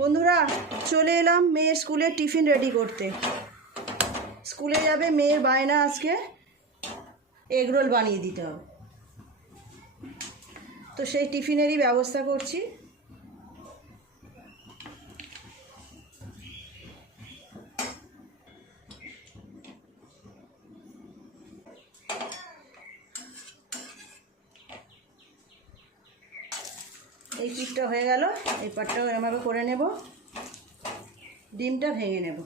বন্ধুরা চলে এলাম মেয়ের স্কুলের টিফিন রেডি করতে। স্কুলে যাবে, মেয়ের বায়না আজকে এগরোল বানিয়ে দিতে হবে, তো সেই টিফিনেরই ব্যবস্থা করছি। এই পিঠটা হয়ে গেল, এই পাটটাও এরমভাবে করে নেব। ডিমটা ভেঙে নেব,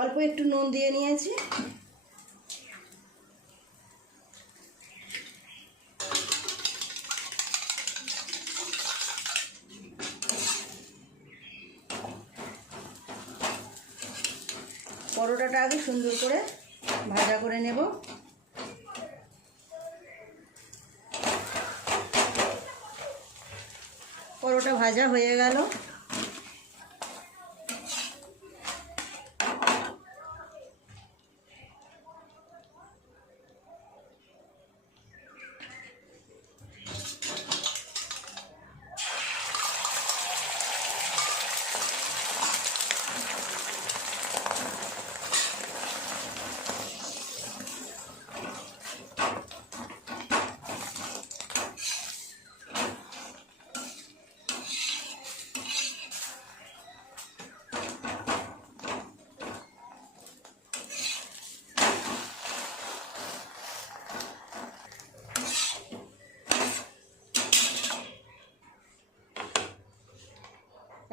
অল্প একটু নুন দিয়ে নিয়েছি। পরোটাটা আগে সুন্দর করে ভাজা করে নেব। পরোটা ভাজা হয়ে গেল।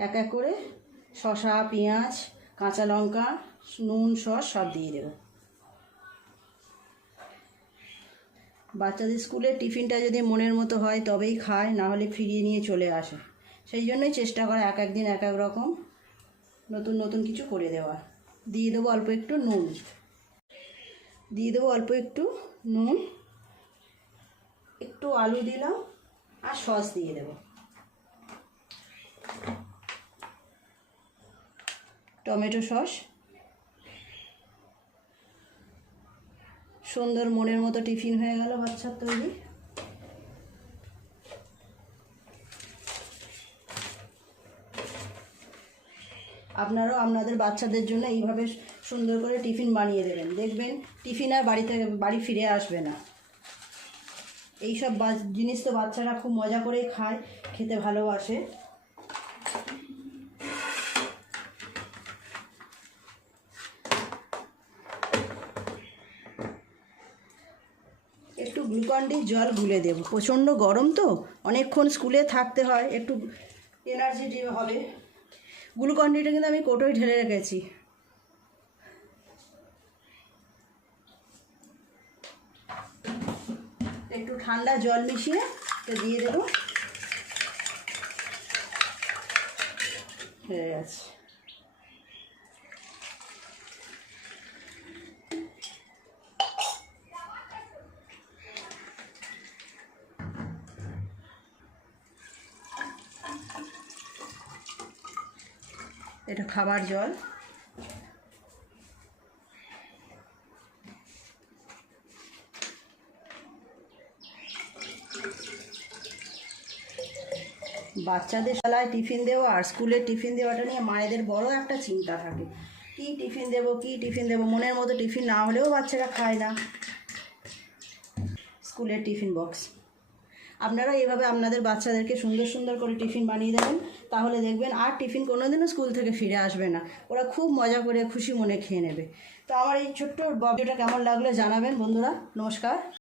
এক এক করে শসা, পেঁয়াজ, কাঁচা লঙ্কা, নুন, সস সব দিয়ে দেব। বাচ্চাদের স্কুলের টিফিনটা যদি মনের মতো হয় তবেই খায়, না হলে ফিরিয়ে নিয়ে চলে আসে। সেই জন্যই চেষ্টা করা এক একদিন এক এক রকম নতুন নতুন কিছু করে দেওয়া। দিয়ে দেবো অল্প একটু নুন, একটু আলু দিলাম, আর সস দিয়ে দেবো। Tomato sauce. সুন্দর মনের মতো টিফিন হয়ে গেল বাচ্চার তৈরি। আপনারাও আপনাদের বাচ্চাদের জন্য এইভাবে সুন্দর করে টিফিন বানিয়ে দেবেন, দেখবেন টিফিন আর বাড়ি ফিরে আসবে না। এইসব জিনিস তো বাচ্চারা খুব মজা করে খায়, খেতে ভালোবাসে। একটু গ্লুকন-ডি জল গুলে দেব, প্রচণ্ড গরম তো, অনেকক্ষণ স্কুলে থাকতে হয়, একটু এনার্জি হবে। গ্লুকন-ডিটা কিন্তু আমি কৌটোয় ঢেলে রেখেছি। একটু ঠান্ডা জল মিশিয়ে দিয়ে দেব। হয়ে গেছে। এটা খাবার জল। বাচ্চাদের শালায় টিফিন দেওয়া আর স্কুলের টিফিন দেওয়াটা নিয়ে মায়েদের বড় একটা চিন্তা থাকে। কী টিফিন দেবো, মনের মতো টিফিন না হলেও বাচ্চারা খায় না স্কুলের টিফিন বক্স। আপনারা এইভাবে আপনাদের বাচ্চাদেরকে সুন্দর সুন্দর করে টিফিন বানিয়ে দেবেন, তাহলে দেখবেন আর টিফিন কোনোদিনও স্কুল থেকে ফিরে আসবে না, ওরা খুব মজা করে খুশি মনে খেয়ে নেবে। তো আমার এই ছোট্ট ভিডিওটা কেমন লাগলো জানাবেন বন্ধুরা। নমস্কার।